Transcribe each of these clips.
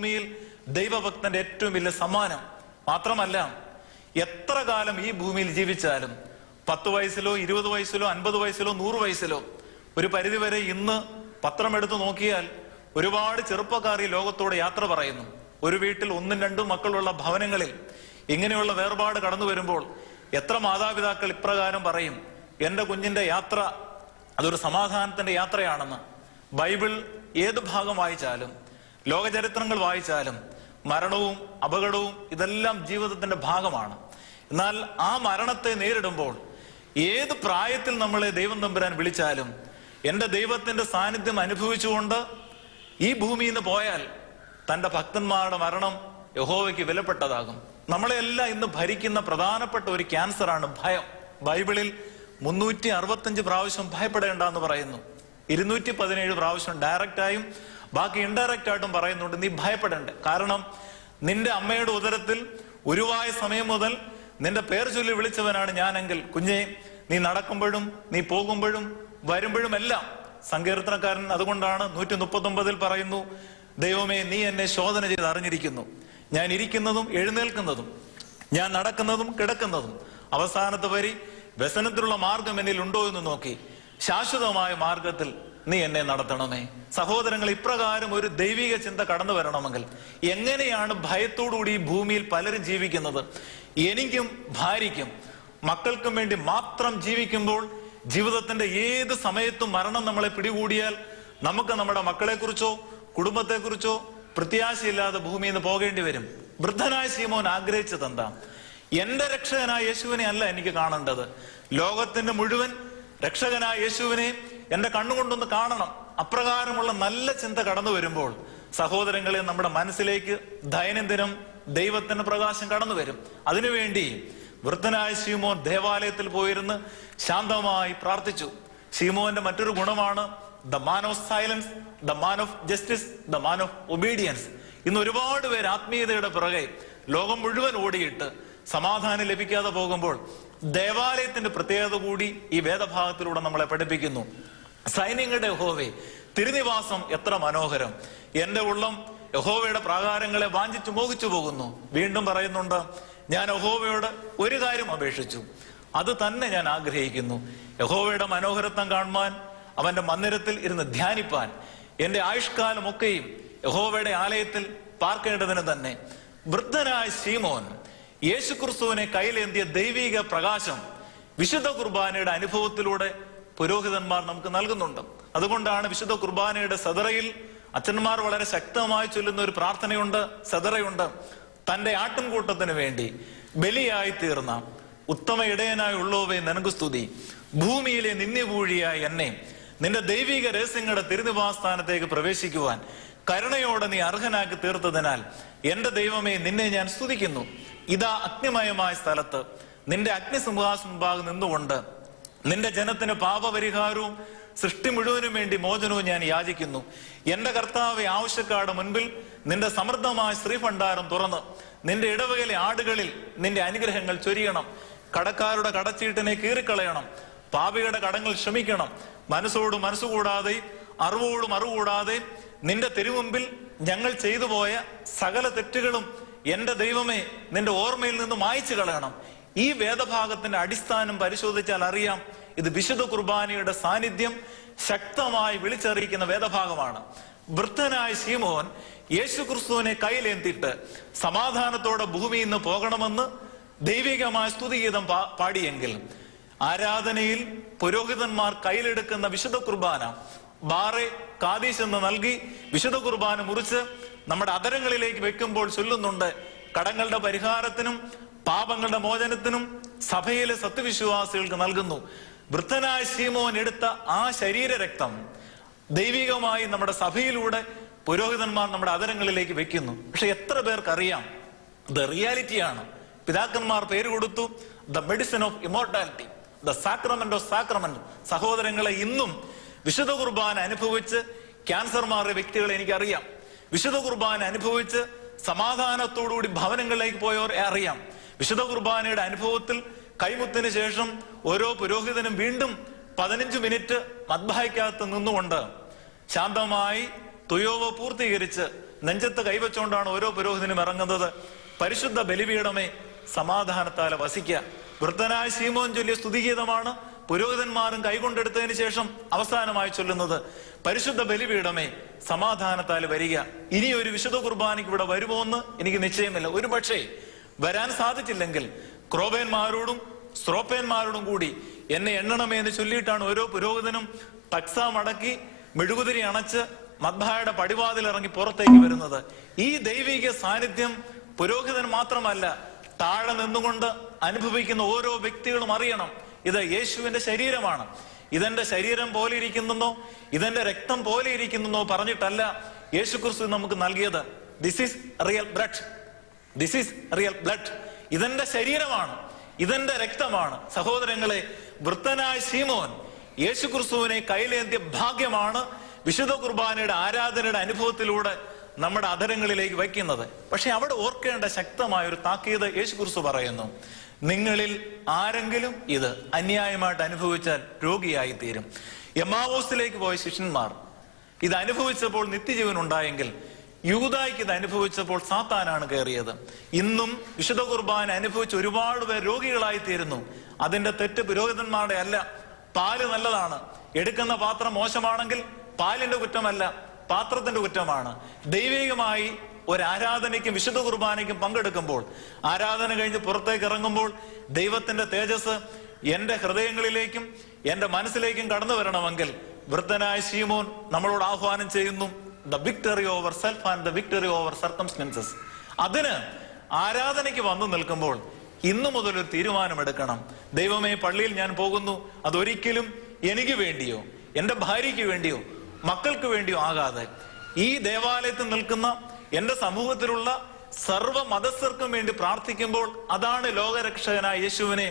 ഭൂമിയിൽ ദൈവഭക്തന്റെ ഏറ്റവും വലിയ സമ്മാനം. മാത്രമല്ല, എത്ര കാലം ഈ ഭൂമിയിൽ ജീവിച്ചാലും 10 വയസ്സിലോ 20 വയസ്സിലോ 50 വയസ്സിലോ 100 വയസ്സിലോ ഒരു പരിധിവരെ ഇന്ന് പത്രമെടുത്ത് നോക്കിയാൽ ഒരുപാട് ചെറുപ്പക്കാർ ഈ ലോകത്തോട് യാത്ര പറയുന്നു. ഒരു വീട്ടിൽ 1-2 മക്കളുള്ള ഭവനങ്ങളിൽ ഇങ്ങനെയുള്ള വേർപാട് കടന്നു വരുമ്പോൾ എത്ര മാതാപിതാക്കൾ ഇപ്രകാരം പറയും, എന്റെ കുഞ്ഞിന്റെ യാത്ര അതൊരു സമാധാനത്തിന്റെ യാത്രയാണെന്ന്. ബൈബിൾ ഏത് ഭാഗം വായിച്ചാലും ലോകചരിത്രങ്ങൾ വായിച്ചാലും മരണവും അപകടവും ഇതെല്ലാം ജീവിതത്തിന്റെ ഭാഗമാണ്. എന്നാൽ ആ മരണത്തെ നേരിടുമ്പോൾ ഏത് പ്രായത്തിൽ നമ്മളെ ദൈവം തമ്പുരാൻ വിളിച്ചാലും എന്റെ ദൈവത്തിന്റെ സാന്നിധ്യം അനുഭവിച്ചുകൊണ്ട് ഈ ഭൂമിയിൽ നിന്ന് പോയാൽ തന്റെ ഭക്തന്മാരുടെ മരണം യഹോവയ്ക്ക് വിലപ്പെട്ടതാകും. നമ്മളെല്ലാം ഇന്ന് ഭരിക്കുന്ന പ്രധാനപ്പെട്ട ഒരു ക്യാൻസറാണ് ഭയം. ബൈബിളിൽ 365 പ്രാവശ്യം ഭയപ്പെടേണ്ട എന്ന് പറയുന്നു. 217 പ്രാവശ്യം ഡയറക്റ്റായും ബാക്കി ഇൻഡയറക്റ്റ് ആയിട്ടും പറയുന്നുണ്ട് നീ ഭയപ്പെടേണ്ട. കാരണം നിന്റെ അമ്മയുടെ ഉദരത്തിൽ ഉരുവായ സമയം മുതൽ നിന്റെ പേർ ചൊല്ലി വിളിച്ചവനാണ് ഞാനെങ്കിൽ കുഞ്ഞെ, നീ നടക്കുമ്പോഴും നീ പോകുമ്പോഴും വരുമ്പോഴും എല്ലാം. സങ്കീർത്തനക്കാരൻ അതുകൊണ്ടാണ് 139 പറയുന്നു, ദൈവമേ നീ എന്നെ ശോധന ചെയ്ത് അറിഞ്ഞിരിക്കുന്നു, ഞാൻ ഇരിക്കുന്നതും എഴുന്നേൽക്കുന്നതും ഞാൻ നടക്കുന്നതും കിടക്കുന്നതും. അവസാനത്തെ വരി, വ്യസനത്തിലുള്ള മാർഗം എന്നിൽ ഉണ്ടോ എന്ന് നോക്കി ശാശ്വതമായ മാർഗത്തിൽ നീ എന്നെ നടത്തണമേ. സഹോദരങ്ങൾ, ഇപ്രകാരം ഒരു ദൈവിക ചിന്ത കടന്നു വരണമെങ്കിൽ എങ്ങനെയാണ് ഭയത്തോടുകൂടി ഈ ഭൂമിയിൽ പലരും ജീവിക്കുന്നത്? എനിക്കും ഭാര്യയ്ക്കും മക്കൾക്കും വേണ്ടി മാത്രം ജീവിക്കുമ്പോൾ ജീവിതത്തിന്റെ ഏത് സമയത്തും മരണം നമ്മളെ പിടികൂടിയാൽ നമുക്ക് നമ്മുടെ മക്കളെക്കുറിച്ചോ കുടുംബത്തെക്കുറിച്ചോ പ്രത്യാശയില്ലാതെ ഭൂമിയിൽ നിന്ന് പോകേണ്ടി വരും. വൃദ്ധനായ ശീമോൻ ആഗ്രഹിച്ചത് എന്താ? എന്റെ രക്ഷകനായ യേശുവിനെ അല്ല എനിക്ക് കാണേണ്ടത്, ലോകത്തിന്റെ മുഴുവൻ രക്ഷകനായ യേശുവിനെ എന്റെ കണ്ണുകൊണ്ടൊന്ന് കാണണം. അപ്രകാരമുള്ള നല്ല ചിന്ത കടന്നു വരുമ്പോൾ സഹോദരങ്ങളെ, നമ്മുടെ മനസ്സിലേക്ക് ദൈനംദിനം ദൈവത്തിന്റെ പ്രകാശം കടന്നു വരും. അതിനുവേണ്ടി വൃദ്ധനായ ശീമോൻ ദേവാലയത്തിൽ പോയിരുന്ന് ശാന്തമായി പ്രാർത്ഥിച്ചു. ശീമോന്റെ മറ്റൊരു ഗുണമാണ് the man of silence, the man of justice, the man of obedience. ഇന്ന് ഒരുപാട് പേര് ആത്മീയതയുടെ പിറകെ ലോകം മുഴുവൻ ഓടിയിട്ട് സമാധാനം ലഭിക്കാതെ പോകുമ്പോൾ ദേവാലയത്തിന്റെ പ്രത്യേകത കൂടി ഈ വേദഭാഗത്തിലൂടെ നമ്മളെ പഠിപ്പിക്കുന്നു. സൈന്യങ്ങളുടെ യഹോവേ, തിരുനിവാസം എത്ര മനോഹരം, എന്റെ ഉള്ളം യഹോവയുടെ പ്രാകാരങ്ങളെ വാഞ്ചിച്ചു മോഹിച്ചു പോകുന്നു. വീണ്ടും പറയുന്നുണ്ട്, ഞാൻ യഹോവയോട് ഒരു കാര്യം അപേക്ഷിച്ചു, അത് തന്നെ ഞാൻ ആഗ്രഹിക്കുന്നു, യഹോവയുടെ മനോഹരത്വം കാണുവാൻ, അവന്റെ മന്ദിരത്തിൽ ഇരുന്ന് ധ്യാനിപ്പാൻ, എന്റെ ആയുഷ്കാലമൊക്കെയും യഹോവയുടെ ആലയത്തിൽ പാർക്കേണ്ടതിന് തന്നെ. വൃദ്ധനായ ശീമോൻ യേശുക്രിസ്തുവിനെ കയ്യിലേന്തിയ ദൈവിക പ്രകാശം വിശുദ്ധ കുർബാനയുടെ അനുഭവത്തിലൂടെ പുരോഹിതന്മാർ നമുക്ക് നൽകുന്നുണ്ട്. അതുകൊണ്ടാണ് വിശുദ്ധ കുർബാനയുടെ സദറയിൽ അച്ഛന്മാർ വളരെ ശക്തമായി ചൊല്ലുന്ന ഒരു പ്രാർത്ഥനയുണ്ട്, സദറയുണ്ട്. തന്റെ ആട്ടിൻകൂട്ടത്തിന് വേണ്ടി ബലിയായി തീർന്ന ഉത്തമ ഇടയനായി ഉള്ളോവേ നിനക്ക് സ്തുതി, ഭൂമിയിലെ നിന്ദ്യപൂഴിയായ എന്നെ നിന്റെ ദൈവിക രഹസ്യങ്ങളുടെ തിരുനിവാസസ്ഥാനത്തേക്ക് പ്രവേശിക്കുവാൻ കരുണയോടെ നീ അർഹനാക്കി തീർത്തതിനാൽ എന്റെ ദൈവമേ നിന്നെ ഞാൻ സ്തുതിക്കുന്നു. ഇതാ അഗ്നിമയമായ സ്ഥലത്ത് നിന്റെ അഗ്നിസിംഹാസനം മുമ്പാകെ നിന്നുകൊണ്ട് നിന്റെ ജനത്തിന് പാപപരിഹാരവും സൃഷ്ടി മുഴുവനും വേണ്ടി മോചനവും ഞാൻ യാചിക്കുന്നു. എന്റെ കർത്താവെ, ആവശ്യക്കാരുടെ മുൻപിൽ നിന്റെ സമൃദ്ധമായ ശ്രീഭണ്ഡാരം തുറന്ന് നിന്റെ ഇടവകയിലെ ആടുകളിൽ നിന്റെ അനുഗ്രഹങ്ങൾ ചൊരിയണം. കടക്കാരുടെ കടച്ചീട്ടിനെ കീറിക്കളയണം, പാപിയുടെ കടങ്ങൾ ക്ഷമിക്കണം. മനസ്സോട് മനസ്സുകൂടാതെ അറിവോടും അറിവുകൂടാതെ നിന്റെ തിരുമുമ്പിൽ ഞങ്ങൾ ചെയ്തു പോയ സകല തെറ്റുകളും എന്റെ ദൈവമേ നിന്റെ ഓർമ്മയിൽ നിന്ന് മായ്ച്ചു കളയണം. ഈ വേദഭാഗത്തിന്റെ അടിസ്ഥാനം പരിശോധിച്ചാൽ അറിയാം, ഇത് വിശുദ്ധ കുർബാനയുടെ സാന്നിധ്യം ശക്തമായി വിളിച്ചറിയിക്കുന്ന വേദഭാഗമാണ്. വൃദ്ധനായ ശീമോൻ യേശുക്രിസ്തുവിനെ കയ്യിലേന്തിട്ട് സമാധാനത്തോടെ ഭൂമിയിൽ നിന്ന് പോകണമെന്ന് ദൈവികമായ സ്തുതിഗീതം പാടിയെങ്കിൽ ആരാധനയിൽ പുരോഹിതന്മാർ കയ്യിലെടുക്കുന്ന വിശുദ്ധ കുർബാന ബാറെ കാദീശ് എന്ന് നൽകി വിശുദ്ധ കുർബാന മുറിച്ച് നമ്മുടെ അധരങ്ങളിലേക്ക് വെക്കുമ്പോൾ ചൊല്ലുന്നുണ്ട്, കടങ്ങളുടെ പരിഹാരത്തിനും പാപങ്ങളുടെ മോചനത്തിനും സഭയിലെ സത്യവിശ്വാസികൾക്ക് നൽകുന്നു. വൃദ്ധനായ ശീമോൻ എടുത്ത ആ ശരീരരക്തം ദൈവികമായി നമ്മുടെ സഭയിലൂടെ പുരോഹിതന്മാർ നമ്മുടെ അധരങ്ങളിലേക്ക് വെക്കുന്നു. പക്ഷെ എത്ര പേർക്കറിയാം ഇത് റിയാലിറ്റിയാണ്? പിതാക്കന്മാർ പേര് കൊടുത്തു the medicine of immortality, the sacrament of sacrament. സഹോദരങ്ങളെ, ഇന്നും വിശുദ്ധ കുർബാന അനുഭവിച്ച് ക്യാൻസർ മാറിയ വ്യക്തികളെ എനിക്കറിയാം. വിശുദ്ധ കുർബാന അനുഭവിച്ച് സമാധാനത്തോടുകൂടി ഭവനങ്ങളിലേക്ക് പോയവർ അറിയാം. വിശുദ്ധ കുർബാനയുടെ അനുഭവത്തിൽ കൈമുത്തിന് ശേഷം ഓരോ പുരോഹിതനും വീണ്ടും 15 മിനിറ്റ് മദ്ബായ്ക്കകത്ത് നിന്നുകൊണ്ട് ശാന്തമായി തുയോവ പൂർത്തീകരിച്ച് നെഞ്ചത്ത് കൈവച്ചുകൊണ്ടാണ് ഓരോ പുരോഹിതനും ഇറങ്ങുന്നത്. പരിശുദ്ധ ബലിപീഠമേ, സമാധാനത്താലെ വസിക്കുക. വൃദ്ധനായ ശീമോൻ ചൊല്ലിയ സ്തുതിഗീതമാണ് പുരോഹിതന്മാരും കൈകൊണ്ടെടുത്തതിന് ശേഷം അവസാനമായി ചൊല്ലുന്നത്. പരിശുദ്ധ ബലിപീഠമേ, സമാധാനത്താൽ വരിക. ഇനി ഒരു വിശുദ്ധ കുർബാനയ്ക്ക് ഇവിടെ വരുമോ എന്ന് എനിക്ക് നിശ്ചയമില്ല. ഒരു പക്ഷേ വരാൻ സാധിച്ചില്ലെങ്കിൽ ക്രോബേന്മാരോടും സ്ത്രോപ്പേന്മാരോടും കൂടി എന്നെ എണ്ണണമേ എന്ന് ചൊല്ലിയിട്ടാണ് ഓരോ പുരോഹിതനും തക്സ മടക്കി മെഴുകുതിരി അണച്ച് മദ്ബായുടെ പടിവാതിൽ ഇറങ്ങി പുറത്തേക്ക് വരുന്നത്. ഈ ദൈവിക സാന്നിധ്യം പുരോഹിതൻ മാത്രമല്ല, താഴെ നിന്നുകൊണ്ട് അനുഭവിക്കുന്ന ഓരോ വ്യക്തികളും അറിയണം, ഇത് യേശുവിന്റെ ശരീരമാണ്. ഇതെന്റെ ശരീരം പോലെ ഇരിക്കുന്നോ, ഇതെന്റെ രക്തം പോലെ ഇരിക്കുന്നോ പറഞ്ഞിട്ടല്ല യേശു ക്രിസ്തു നമുക്ക് നൽകിയത്. This is real blood, this is real blood. ഇതെന്റെ ശരീരമാണ്, ഇതെന്റെ രക്തമാണ്. സഹോദരങ്ങളെ, വൃദ്ധനായ ശീമോൻ യേശു ക്രിസ്തുവിനെ കൈയിലേന്തിയ ഭാഗ്യമാണ് വിശുദ്ധ കുർബാനയുടെ ആരാധനയുടെ അനുഭവത്തിലൂടെ നമ്മുടെ അധരങ്ങളിലേക്ക് വയ്ക്കുന്നത്. പക്ഷെ അവിടെ ഓർക്കേണ്ട ശക്തമായ ഒരു താക്കീത് യേശു ക്രിസ്തു പറയുന്നു. നിങ്ങളിൽ ആരെങ്കിലും ഇത് അന്യായമായിട്ട് അനുഭവിച്ചാൽ രോഗിയായി തീരും. എമ്മാവോസിലേക്ക് പോയ ശിഷ്യന്മാർ ഇത് അനുഭവിച്ചപ്പോൾ നിത്യജീവൻ ഉണ്ടായെങ്കിൽ യൂദായ്ക്ക് ഇത് അനുഭവിച്ചപ്പോൾ സാത്താനാണ് കയറിയത്. ഇന്നും വിശുദ്ധ കുർബാന അനുഭവിച്ച് ഒരുപാട് പേർ രോഗികളായി തീരുന്നു. അതിന്റെ തെറ്റ് പുരോഹിതന്മാരുടെ അല്ല. പാല് നല്ലതാണ്, എടുക്കുന്ന പാത്രം മോശമാണെങ്കിൽ പാലിന്റെ കുറ്റമല്ല, പാത്രത്തിന്റെ കുറ്റമാണ്. ദൈവികമായി ഒരു ആരാധനയ്ക്കും വിശുദ്ധ കുർബാനയ്ക്കും പങ്കെടുക്കുമ്പോൾ, ആരാധന കഴിഞ്ഞ് പുറത്തേക്ക് ഇറങ്ങുമ്പോൾ ദൈവത്തിന്റെ തേജസ് എന്റെ ഹൃദയങ്ങളിലേക്കും എന്റെ മനസ്സിലേക്കും കടന്നു വരണമെങ്കിൽ വൃദ്ധനായ ശീമോൻ നമ്മളോട് ആഹ്വാനം ചെയ്യുന്നു, the victory over self and the victory over circumstances. അതിന് ആരാധനയ്ക്ക് വന്നു നിൽക്കുമ്പോൾ ഇന്നു മുതൽ ഒരു തീരുമാനമെടുക്കണം. ദൈവമേ, പള്ളിയിൽ ഞാൻ പോകുന്നു, അതൊരിക്കലും എനിക്ക് വേണ്ടിയോ എന്റെ ഭാര്യയ്ക്ക് വേണ്ടിയോ മക്കൾക്ക് വേണ്ടിയോ ആകാതെ ഈ ദേവാലയത്തിൽ നിൽക്കുന്ന എന്റെ സമൂഹത്തിലുള്ള സർവ്വ മതസ്ഥർക്കും വേണ്ടി പ്രാർത്ഥിക്കുമ്പോൾ അതാണ് ലോകരക്ഷകനായ യേശുവിനെ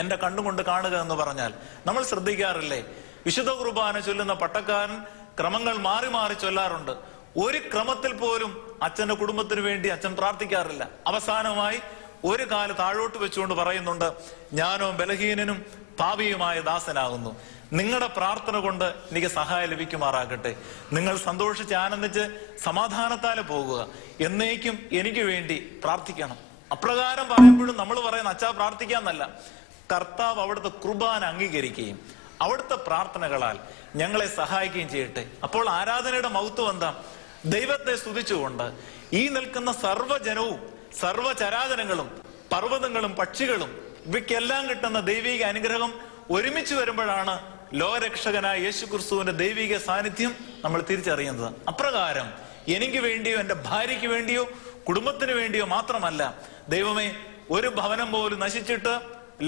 എന്റെ കണ്ണുകൊണ്ട് കാണുക എന്ന് പറഞ്ഞാൽ നമ്മൾ ശ്രദ്ധിക്കാറില്ലേ? വിശുദ്ധ കുർബാന ചൊല്ലുന്ന പട്ടക്കാരൻ ക്രമങ്ങൾ മാറി മാറി ചൊല്ലാറുണ്ട്. ഒരു ക്രമത്തിൽ പോലും അച്ഛന്റെ കുടുംബത്തിന് വേണ്ടി അച്ഛൻ പ്രാർത്ഥിക്കാറില്ല. അവസാനമായി ഒരു കാല് താഴോട്ട് വെച്ചുകൊണ്ട് പറയുന്നുണ്ട്, ഞാനോ ബലഹീനനും പാപിയുമായ ദാസനാകുന്നു. നിങ്ങളുടെ പ്രാർത്ഥന കൊണ്ട് എനിക്ക് സഹായം ലഭിക്കുമാറാകട്ടെ. നിങ്ങൾ സന്തോഷിച്ച് ആനന്ദിച്ച് സമാധാനത്താലെ പോകുക. എന്നേക്കും എനിക്ക് വേണ്ടി പ്രാർത്ഥിക്കണം. അപ്രകാരം പറയുമ്പോഴും നമ്മൾ പറയുന്ന അച്ഛാ പ്രാർത്ഥിക്കാന്നല്ല, കർത്താവ് അവിടുത്തെ കുർബാന അംഗീകരിക്കുകയും അവിടുത്തെ പ്രാർത്ഥനകളാൽ ഞങ്ങളെ സഹായിക്കുകയും ചെയ്യട്ടെ. അപ്പോൾ ആരാധനയുടെ മഹത്വം എന്താ? ദൈവത്തെ സ്തുതിച്ചുകൊണ്ട് ഈ നിൽക്കുന്ന സർവ്വജനവും സർവ്വചരാചരങ്ങളും പർവ്വതങ്ങളും പക്ഷികളും ഇവയ്ക്കെല്ലാം കിട്ടുന്ന ദൈവിക അനുഗ്രഹം ഒരുമിച്ച് വരുമ്പോഴാണ് ലോകരക്ഷകനായ യേശു ക്രിസ്തുവിന്റെ ദൈവിക സാന്നിധ്യം നമ്മൾ തിരിച്ചറിയുന്നത്. അപ്രകാരം എനിക്ക് വേണ്ടിയോ എന്റെ ഭാര്യയ്ക്ക് വേണ്ടിയോ കുടുംബത്തിന് വേണ്ടിയോ മാത്രമല്ല, ദൈവമേ, ഒരു ഭവനം പോലും നശിച്ചിട്ട്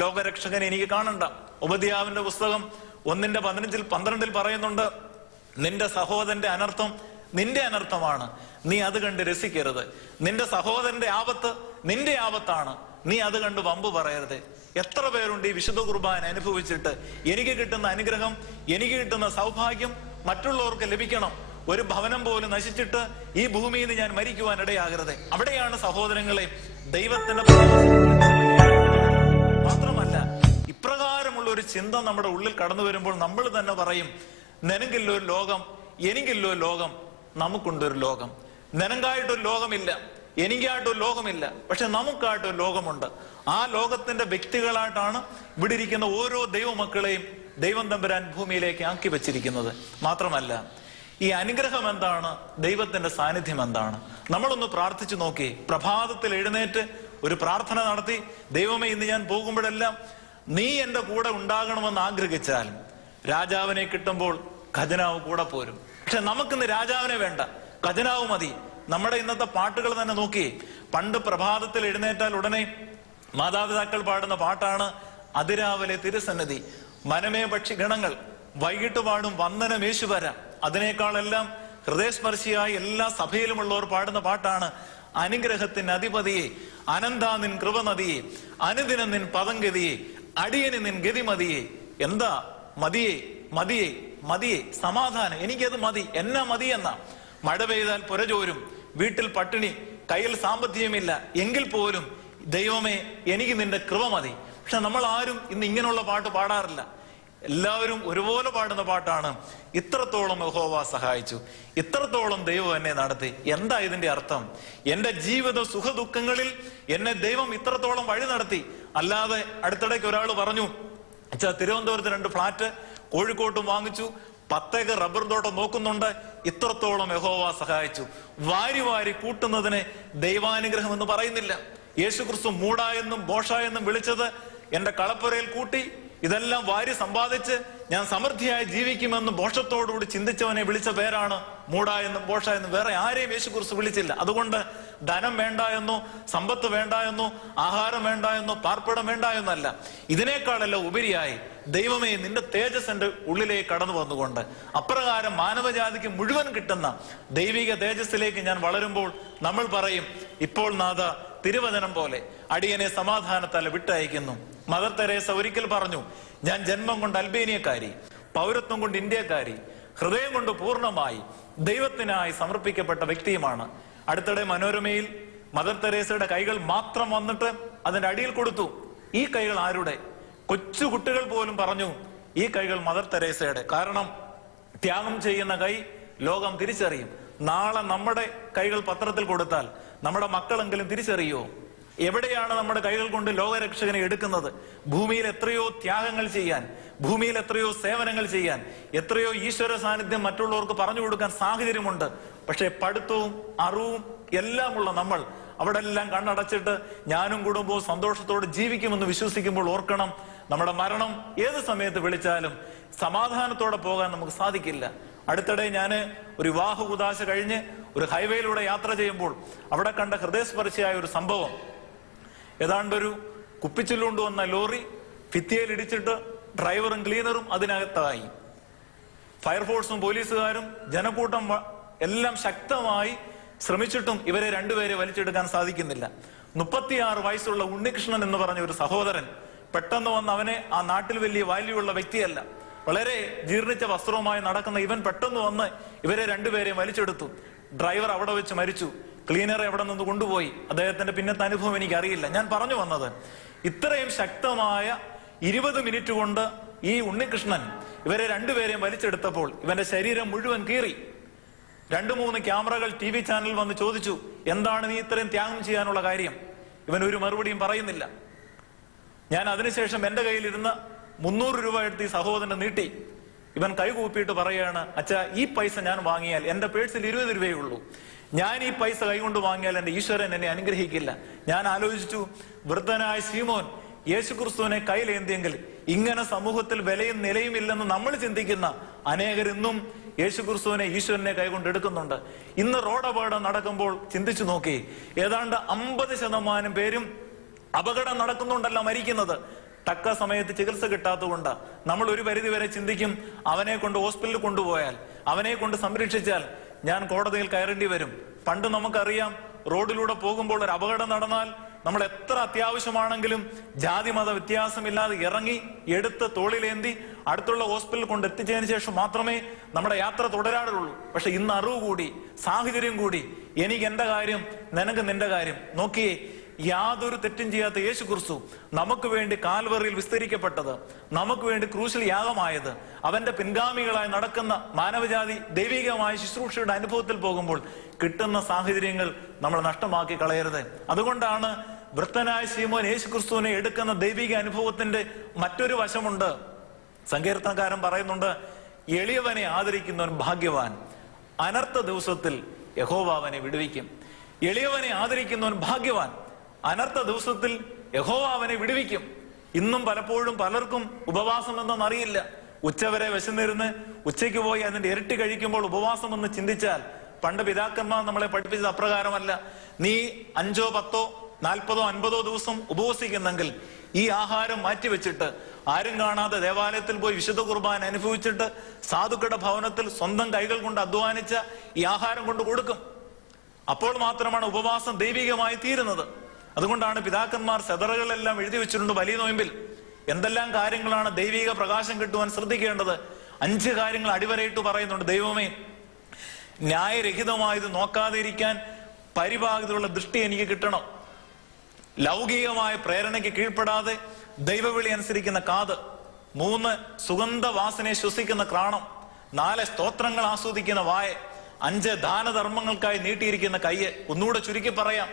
ലോകരക്ഷകനെ എനിക്ക് കാണണ്ട. ഉപദ്യാവിന്റെ പുസ്തകം 1:15-12 പറയുന്നുണ്ട്, നിന്റെ സഹോദരന്റെ അനർത്ഥം നിന്റെ അനർത്ഥമാണ്, നീ അത് കണ്ട് രസിക്കരുത്. നിന്റെ സഹോദരന്റെ ആപത്ത് നിന്റെ ആപത്താണ്, നീ അത് കണ്ട് വമ്പ് പറയരുത്. എത്ര പേരുണ്ട് ഈ വിശുദ്ധ കുർബാന അനുഭവിച്ചിട്ട് എനിക്ക് കിട്ടുന്ന അനുഗ്രഹം, എനിക്ക് കിട്ടുന്ന സൗഭാഗ്യം മറ്റുള്ളവർക്ക് ലഭിക്കണം. ഒരു ഭവനം പോലും നശിച്ചിട്ട് ഈ ഭൂമിയിൽ നിന്ന് ഞാൻ മരിക്കുവാൻ ഇടയാകരുത്. അവിടെയാണ് സഹോദരങ്ങളെ ദൈവത്തിന്റെ മാത്രമല്ല, ഇപ്രകാരമുള്ള ഒരു ചിന്ത നമ്മുടെ ഉള്ളിൽ കടന്നു വരുമ്പോൾ നമ്മൾ തന്നെ പറയും, നിനക്കില്ലോ ഒരു ലോകം, എനിക്കില്ലോ ലോകം, നമുക്കുണ്ടൊരു ലോകം. നിനക്കായിട്ടൊരു ലോകമില്ല, എനിക്കായിട്ടൊരു ലോകമില്ല, പക്ഷെ നമുക്കായിട്ടൊരു ലോകമുണ്ട്. ആ ലോകത്തിന്റെ വ്യക്തികളായിട്ടാണ് ഇവിടെ ഇരിക്കുന്ന ഓരോ ദൈവമക്കളെയും ദൈവം തമ്പുരാൻ ഭൂമിയിലേക്ക് ആക്കി വെച്ചിരിക്കുന്നത്. മാത്രമല്ല, ഈ അനുഗ്രഹം എന്താണ്? ദൈവത്തിന്റെ സാന്നിധ്യം എന്താണ്? നമ്മളൊന്ന് പ്രാർത്ഥിച്ചു നോക്കി. പ്രഭാതത്തിൽ എഴുന്നേറ്റ് ഒരു പ്രാർത്ഥന നടത്തി, ദൈവമേ, ഇന്ന് ഞാൻ പോകുമ്പോഴെല്ലാം നീ എന്റെ കൂടെ ഉണ്ടാകണമെന്ന് ആഗ്രഹിച്ചാൽ രാജാവിനെ കിട്ടുമ്പോൾ ഖജനാവ് കൂടെ പോരും. പക്ഷെ നമുക്കിന്ന് രാജാവിനെ വേണ്ട, ഖജനാവ് മതി. നമ്മുടെ ഇന്നത്തെ പാട്ടുകൾ തന്നെ നോക്കി. പണ്ട് പ്രഭാതത്തിൽ എഴുന്നേറ്റാൽ ഉടനെ മാതാപിതാക്കൾ പാടുന്ന പാട്ടാണ് അതിരാവിലെ തിരുസന്നിധി, മനമേ പക്ഷി ഗണങ്ങൾ, വൈകിട്ട് പാടും വന്ദനം യേശുവര. അതിനേക്കാളെല്ലാം ഹൃദയസ്പർശിയായി എല്ലാ സഭയിലുമുള്ളവർ പാടുന്ന പാട്ടാണ് അനുഗ്രഹത്തിന് അധിപതിയെ, അനന്താ നിൻ കൃപനദിയെ, അനുദിനം നിൻ പദംഗതിയെ, അടിയന് നിൻ ഗതിമതിയെ. എന്താ മതിയെ, മതിയെ, മതിയെ, സമാധാനം, എനിക്കത് മതി, എന്നാ മതി എന്നാ. മഴ പെയ്താൽ പുരചോരും, വീട്ടിൽ പട്ടിണി, കയ്യിൽ സാമ്പത്തികമില്ല, എങ്കിൽ പോലും ദൈവമേ, എനിക്ക് നിന്റെ കൃപ മതി. പക്ഷെ നമ്മൾ ആരും ഇന്ന് ഇങ്ങനെയുള്ള പാട്ട് പാടാറില്ല. എല്ലാവരും ഒരുപോലെ പാടുന്ന പാട്ടാണ്. ഇത്രത്തോളം യഹോവ സഹായിച്ചു, ഇത്രത്തോളം ദൈവം എന്നെ നടത്തി. എന്താ ഇതിന്റെ അർത്ഥം? എന്റെ ജീവിത സുഖദുഃഖങ്ങളിൽ എന്നെ ദൈവം ഇത്രത്തോളം വഴി നടത്തി. അല്ലാതെ അടുത്തിടയ്ക്ക് ഒരാൾ പറഞ്ഞു, തിരുവനന്തപുരത്ത് 2 ഫ്ലാറ്റ് കോഴിക്കോട്ടും വാങ്ങിച്ചു, 10 ഏക്കർ റബ്ബർ തോട്ടം നോക്കുന്നുണ്ട്, ഇത്രത്തോളം യഹോവ സഹായിച്ചു. വാരി വാരി കൂട്ടുന്നതിന് ദൈവാനുഗ്രഹം എന്ന് പറയുന്നില്ല. യേശുക്രിസ്തു മൂടായെന്നും ബോഷായെന്നും വിളിച്ചത് എന്റെ കളപ്പുരയിൽ കൂട്ടി ഇതെല്ലാം വാരി സമ്പാദിച്ച് ഞാൻ സമൃദ്ധിയായി ജീവിക്കുമെന്ന് ബോഷത്തോടുകൂടി ചിന്തിച്ചവനെ വിളിച്ച പേരാണ് മൂടായെന്നും ബോഷായെന്നും. വേറെ ആരെയും യേശുക്രിസ്തു വിളിച്ചില്ല. അതുകൊണ്ട് ധനം വേണ്ട എന്നോ, സമ്പത്ത് വേണ്ട എന്നോ, ആഹാരം വേണ്ട എന്നോ, പാർപ്പിടം വേണ്ട എന്നല്ല. ഇതിനേക്കാളെല്ലാം ഉപരിയായി ദൈവമേ നിന്റെ തേജസ് എന്റെ ഉള്ളിലേക്ക് കടന്നു വന്നുകൊണ്ട് അപ്രകാരം മാനവജാതിക്ക് മുഴുവൻ കിട്ടുന്ന ദൈവിക തേജസ്സിലേക്ക് ഞാൻ വളരുമ്പോൾ നമ്മൾ പറയും, ഇപ്പോൾ നാഥ തിരുവചനം പോലെ അടിയനെ സമാധാനത്താൽ വിട്ടയക്കുന്നു. മദർ തെരേസ ഒരിക്കൽ പറഞ്ഞു, ഞാൻ ജന്മം കൊണ്ട് അൽബേനിയക്കാരി, പൗരത്വം കൊണ്ട് ഇന്ത്യക്കാരി, ഹൃദയം കൊണ്ട് പൂർണ്ണമായി ദൈവത്തിനായി സമർപ്പിക്കപ്പെട്ട വ്യക്തിയുമാണ്. അടുത്തിടെ മനോരമയിൽ മദർ തെരേസയുടെ കൈകൾ മാത്രം വന്നിട്ട് അതിന്റെ അടിയിൽ കൊടുത്തു. ഈ കൈകൾ ആരുടെ? കൊച്ചു കുട്ടികൾ പോലും പറഞ്ഞു ഈ കൈകൾ മദർ തെരേസയുടെ. കാരണം ത്യാഗം ചെയ്യുന്ന കൈ ലോകം തിരിച്ചറിയും. നാളെ നമ്മുടെ കൈകൾ പത്രത്തിൽ കൊടുത്താൽ നമ്മുടെ മക്കളെങ്കിലും തിരിച്ചറിയോ? എവിടെയാണ് നമ്മുടെ കൈകൾ കൊണ്ട് ലോകരക്ഷകനെ എടുക്കുന്നത്? ഭൂമിയിൽ എത്രയോ ത്യാഗങ്ങൾ ചെയ്യാൻ, ഭൂമിയിൽ എത്രയോ സേവനങ്ങൾ ചെയ്യാൻ, എത്രയോ ഈശ്വര സാന്നിധ്യം മറ്റുള്ളവർക്ക് പറഞ്ഞു കൊടുക്കാൻ സാഹചര്യമുണ്ട്. പക്ഷെ പഠിത്തവും അറിവും എല്ലാം ഉള്ള നമ്മൾ അവിടെ എല്ലാം കണ്ണടച്ചിട്ട് ഞാനും കുടുംബവും സന്തോഷത്തോടെ ജീവിക്കുമെന്ന് വിശ്വസിക്കുമ്പോൾ ഓർക്കണം, നമ്മുടെ മരണം ഏത് സമയത്ത് വിളിച്ചാലും സമാധാനത്തോടെ പോകാൻ നമുക്ക് സാധിക്കില്ല. അടുത്തിടെ ഞാൻ ഒരു വിവാഹ കൂദാശ കഴിഞ്ഞ് ഒരു ഹൈവേയിലൂടെ യാത്ര ചെയ്യുമ്പോൾ അവിടെ കണ്ട ഹൃദയസ്പർശിയായ ഒരു സംഭവം. ഏതാണ്ടൊരു കുപ്പിച്ചില്ലുകൊണ്ട് വന്ന ലോറി ഭിത്തിയിൽ ഇടിച്ചിട്ട് ഡ്രൈവറും ക്ലീനറും അതിനകത്തായി. ഫയർഫോഴ്സും പോലീസുകാരും ജനക്കൂട്ടം എല്ലാം ശക്തമായി ശ്രമിച്ചിട്ടും ഇവരെ 2 പേരെ വലിച്ചെടുക്കാൻ സാധിക്കുന്നില്ല. 36 വയസ്സുള്ള ഉണ്ണികൃഷ്ണൻ എന്ന് പറഞ്ഞ ഒരു സഹോദരൻ പെട്ടെന്ന് വന്ന്, അവനെ ആ നാട്ടിൽ വലിയ വാല്യൂ ഉള്ള വ്യക്തിയല്ല, വളരെ ജീർണിച്ച വസ്ത്രവുമായി നടക്കുന്ന ഇവൻ പെട്ടെന്ന് വന്ന് ഇവരെ 2 പേരെയും വലിച്ചെടുത്തു. ഡ്രൈവർ അവിടെ വെച്ച് മരിച്ചു. ക്ലീനറെ എവിടെ നിന്ന് കൊണ്ടുപോയി, അദ്ദേഹത്തിന്റെ പിന്നത്തെ അനുഭവം എനിക്കറിയില്ല. ഞാൻ പറഞ്ഞു വന്നത്, ഇത്രയും ശക്തമായ 20 മിനിറ്റ് കൊണ്ട് ഈ ഉണ്ണികൃഷ്ണൻ ഇവരെ 2 പേരെയും വലിച്ചെടുത്തപ്പോൾ ഇവന്റെ ശരീരം മുഴുവൻ കീറി. 2-3 ക്യാമറകൾ TV ചാനൽ വന്ന് ചോദിച്ചു, എന്താണ് നീ ഇത്രയും ത്യാഗം ചെയ്യാനുള്ള കാര്യം? ഇവൻ ഒരു മറുപടിയും പറയുന്നില്ല. ഞാൻ അതിനുശേഷം എന്റെ കയ്യിലിരുന്ന 300 രൂപ എടുത്ത് ഈ സഹോദരന് നീട്ടി. ഇവൻ കൈകൂപ്പിയിട്ട് പറയുകയാണ്, അച്ഛാ ഈ പൈസ ഞാൻ വാങ്ങിയാൽ എന്റെ പേഴ്സിൽ 20 രൂപയേ ഉള്ളൂ. ഞാൻ ഈ പൈസ കൈകൊണ്ട് വാങ്ങിയാൽ എന്റെ ഈശ്വരൻ എന്നെ അനുഗ്രഹിക്കില്ല. ഞാൻ ആലോചിച്ചു, വൃദ്ധനായ ശീമോൻ യേശുക്രിസ്തുവിനെ കയ്യിലേന്തിയെങ്കിൽ ഇങ്ങനെ സമൂഹത്തിൽ വിലയും നിലയും ഇല്ലെന്ന് നമ്മൾ ചിന്തിക്കുന്ന അനേകരിന്നും യേശുക്രിസ്തുവിനെ, ഈശ്വരനെ കൈകൊണ്ട് എടുക്കുന്നുണ്ട്. ഇന്ന് റോഡപകടം നടക്കുമ്പോൾ ചിന്തിച്ചു നോക്കി, ഏതാണ്ട് 50% പേരും അപകടം നടക്കുന്നുണ്ടല്ല മരിക്കുന്നത്. തക്ക സമയത്ത് ചികിത്സ കിട്ടാത്തതുകൊണ്ട് നമ്മൾ ഒരു പരിധി വരെ ചിന്തിക്കും, അവനെ കൊണ്ട് ഹോസ്പിറ്റലിൽ കൊണ്ടുപോയാൽ, അവനെ കൊണ്ട് സംരക്ഷിച്ചാൽ ഞാൻ കോടതിയിൽ കയറേണ്ടി വരും. പണ്ട് നമുക്കറിയാം, റോഡിലൂടെ പോകുമ്പോൾ ഒരു അപകടം നടന്നാൽ നമ്മൾ എത്ര അത്യാവശ്യമാണെങ്കിലും ജാതി മത വ്യത്യാസമില്ലാതെ ഇറങ്ങി എടുത്ത് തോളിലേന്തി അടുത്തുള്ള ഹോസ്പിറ്റലിൽ കൊണ്ട് എത്തിച്ചതിന് ശേഷം മാത്രമേ നമ്മുടെ യാത്ര തുടരാറുള്ളൂ. പക്ഷെ ഇന്ന് അറിവ് കൂടി, സാഹചര്യം കൂടി, എനിക്ക് എന്റെ കാര്യം, നിനക്ക് നിന്റെ കാര്യം. നോക്കിയേ, യാതൊരു തെറ്റും ചെയ്യാത്ത യേശു ക്രിസ്തു നമുക്ക് വേണ്ടി കാൽവറിയിൽ വിസ്തരിക്കപ്പെട്ടത്, നമുക്ക് വേണ്ടി ക്രൂശിൽ യാഗമായത്, അവന്റെ പിൻഗാമികളായി നടക്കുന്ന മാനവജാതി ദൈവികമായ ശുശ്രൂഷയുടെ അനുഭവത്തിൽ പോകുമ്പോൾ കിട്ടുന്ന സാഹചര്യങ്ങൾ നമ്മൾ നഷ്ടമാക്കി കളയരുത്. അതുകൊണ്ടാണ് വൃദ്ധനായ ശീമോൻ യേശു ക്രിസ്തുവിനെ എടുക്കുന്ന ദൈവിക അനുഭവത്തിന്റെ മറ്റൊരു വശമുണ്ട്. സങ്കീർത്തനക്കാരൻ പറയുന്നുണ്ട്, എളിയവനെ ആദരിക്കുന്നവൻ ഭാഗ്യവാൻ, അനർത്ഥ ദിവസത്തിൽ യഹോവ അവനെ വിടുവിക്കും. എളിയവനെ ആദരിക്കുന്നവൻ ഭാഗ്യവാൻ, അനർത്ഥ ദിവസത്തിൽ യഹോവ അവനെ വിടുവിക്കും. ഇന്നും പലപ്പോഴും പലർക്കും ഉപവാസം എന്നറിയില്ല. ഉച്ചവരെ വിശന്നിരുന്ന് ഉച്ചയ്ക്ക് പോയി അതിന്റെ ഇരട്ടി കഴിക്കുമ്പോൾ ഉപവാസം എന്ന് ചിന്തിച്ചാൽ, പണ്ട് പിതാക്കന്മാർ നമ്മളെ പഠിപ്പിച്ചത് അപ്രകാരമല്ല. നീ 5, 10, 40, 50 ദിവസം ഉപവസിക്കുന്നെങ്കിൽ ഈ ആഹാരം മാറ്റിവെച്ചിട്ട് ആരും കാണാതെ ദേവാലയത്തിൽ പോയി വിശുദ്ധ കുർബാന അനുഭവിച്ചിട്ട് സാധുക്കളുടെ ഭവനത്തിൽ സ്വന്തം കൈകൾ കൊണ്ട് അധ്വാനിച്ച ഈ ആഹാരം കൊണ്ട് കൊടുക്കും. അപ്പോൾ മാത്രമാണ് ഉപവാസം ദൈവികമായി തീരുന്നത്. അതുകൊണ്ടാണ് പിതാക്കന്മാർ സെതറകളെല്ലാം എഴുതി വെച്ചിട്ടുണ്ട് വലിയ നോയമ്പിൽ. എന്തെല്ലാം കാര്യങ്ങളാണ് ദൈവിക പ്രകാശം കിട്ടുവാൻ ശ്രദ്ധിക്കേണ്ടത്. 5 കാര്യങ്ങൾ അടിവരയിട്ട് പറയുന്നുണ്ട്. ദൈവമേ, ന്യായരഹിതമായത് നോക്കാതെ ഇരിക്കാൻ പരിഭാഗത്തിലുള്ള ദൃഷ്ടി എനിക്ക് കിട്ടണം. ലൗകികമായ പ്രേരണയ്ക്ക് കീഴ്പ്പെടാതെ ദൈവവിളി അനുസരിക്കുന്ന കാത്, 3 സുഗന്ധവാസനയെ ശ്വസിക്കുന്ന ക്രാണം, 4 സ്തോത്രങ്ങൾ ആസ്വദിക്കുന്ന വായ, 5 ദാനധർമ്മങ്ങൾക്കായി നീട്ടിയിരിക്കുന്ന കയ്യ്. ഒന്നുകൂടെ ചുരുക്കി പറയാം,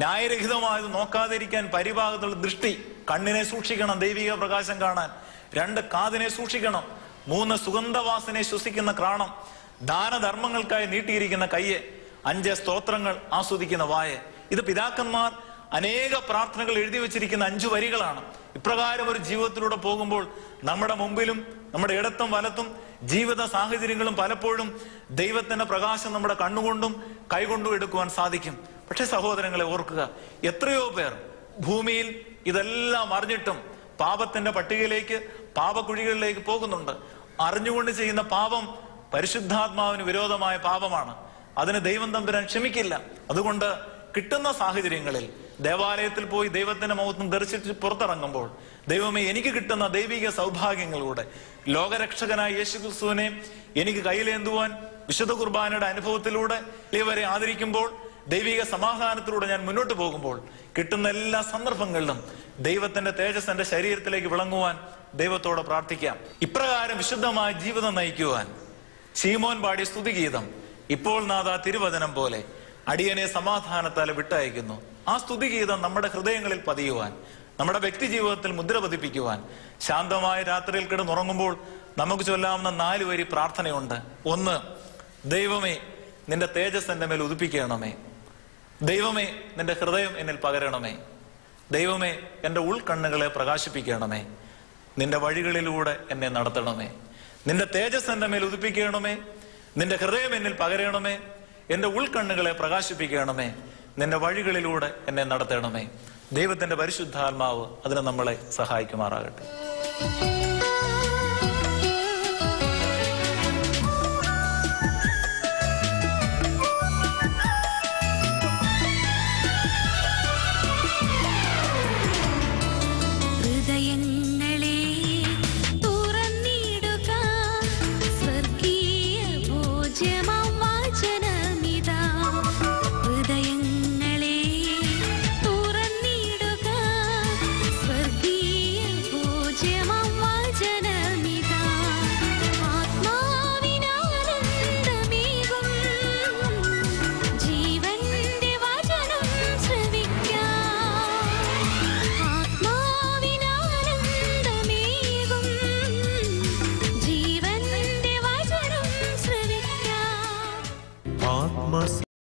ന്യായരഹിതമായത് നോക്കാതിരിക്കാൻ പരിഭാഗത്തുള്ള ദൃഷ്ടി, കണ്ണിനെ സൂക്ഷിക്കണം ദൈവിക പ്രകാശം കാണാൻ. 2 കാതിനെ സൂക്ഷിക്കണം. 3 സുഗന്ധവാസനയെ ശ്വസിക്കുന്ന ക്രാണം, ദാനധർമ്മങ്ങൾക്കായി നീട്ടിയിരിക്കുന്ന കയ്യ്, 5 സ്തോത്രങ്ങൾ ആസ്വദിക്കുന്ന വായ. ഇത് പിതാക്കന്മാർ അനേക പ്രാർത്ഥനകൾ എഴുതി വെച്ചിരിക്കുന്ന 5 വരികളാണ്. ഇപ്രകാരം ഒരു ജീവിതത്തിലൂടെ പോകുമ്പോൾ നമ്മുടെ മുമ്പിലും നമ്മുടെ ഇടത്തും വലത്തും ജീവിത സാഹചര്യങ്ങളും പലപ്പോഴും ദൈവത്തിന്റെ പ്രകാശം നമ്മുടെ കണ്ണുകൊണ്ടും കൈകൊണ്ടും എടുക്കുവാൻ സാധിക്കും. പക്ഷെ സഹോദരങ്ങളെ ഓർക്കുക, എത്രയോ പേർ ഭൂമിയിൽ ഇതെല്ലാം അറിഞ്ഞിട്ടും പാപത്തിന്റെ പട്ടികയിലേക്ക്, പാപക്കുഴികളിലേക്ക് പോകുന്നുണ്ട്. അറിഞ്ഞുകൊണ്ട് ചെയ്യുന്ന പാപം പരിശുദ്ധാത്മാവിന് വിരോധമായ പാപമാണ്. അതിന് ദൈവം തമ്പുരാൻ ക്ഷമിക്കില്ല. അതുകൊണ്ട് കിട്ടുന്ന സാഹചര്യങ്ങളിൽ ദേവാലയത്തിൽ പോയി ദൈവത്തിന്റെ മഹത്വം ദർശിച്ച് പുറത്തിറങ്ങുമ്പോൾ, ദൈവമേ എനിക്ക് കിട്ടുന്ന ദൈവിക സൗഭാഗ്യങ്ങളിലൂടെ ലോകരക്ഷകനായ യേശുക്രിസ്തുവിനെ എനിക്ക് കയ്യിലേന്തുവാൻ വിശുദ്ധ കുർബാനയുടെ അനുഭവത്തിലൂടെ ഇവരെ ആദരിക്കുമ്പോൾ, ദൈവിക സമാധാനത്തിലൂടെ ഞാൻ മുന്നോട്ട് പോകുമ്പോൾ കിട്ടുന്ന എല്ലാ സന്ദർഭങ്ങളിലും ദൈവത്തിന്റെ തേജസ് എന്റെ ശരീരത്തിലേക്ക് വിളങ്ങുവാൻ ദൈവത്തോട് പ്രാർത്ഥിക്കാം. ഇപ്രകാരം വിശുദ്ധമായ ജീവിതം നയിക്കുവാൻ ശീമോൻ പാടിയ സ്തുതിഗീതം, ഇപ്പോൾ നാഥ തിരുവചനം പോലെ അടിയനെ സമാധാനത്താൽ വിട്ടയക്കുന്നു. ആ സ്തുതിഗീതം നമ്മുടെ ഹൃദയങ്ങളിൽ പതിയുവാൻ, നമ്മുടെ വ്യക്തി ജീവിതത്തിൽ മുദ്ര പതിപ്പിക്കുവാൻ, ശാന്തമായ രാത്രിയിൽ കിടന്നുറങ്ങുമ്പോൾ നമുക്ക് ചൊല്ലാവുന്ന 4 വരി പ്രാർത്ഥനയുണ്ട്. 1, ദൈവമേ നിന്റെ തേജസ് എന്റെ മേൽ ഉദിപ്പിക്കണമേ. ദൈവമേ നിന്റെ ഹൃദയം എന്നിൽ പകരണമേ. ദൈവമേ എന്റെ ഉൾക്കണ്ണുകളെ പ്രകാശിപ്പിക്കണമേ. നിന്റെ വഴികളിലൂടെ എന്നെ നടത്തണമേ. നിന്റെ തേജസ് എന്റെ മേൽ ഉദിപ്പിക്കണമേ. നിന്റെ ഹൃദയം എന്നിൽ പകരണമേ. എന്റെ ഉൾക്കണ്ണുകളെ പ്രകാശിപ്പിക്കണമേ. നിന്റെ വഴികളിലൂടെ എന്നെ നടത്തണമേ. ദൈവത്തിന്റെ പരിശുദ്ധാത്മാവ് അതിന് നമ്മളെ സഹായിക്കുമാറാകട്ടെ.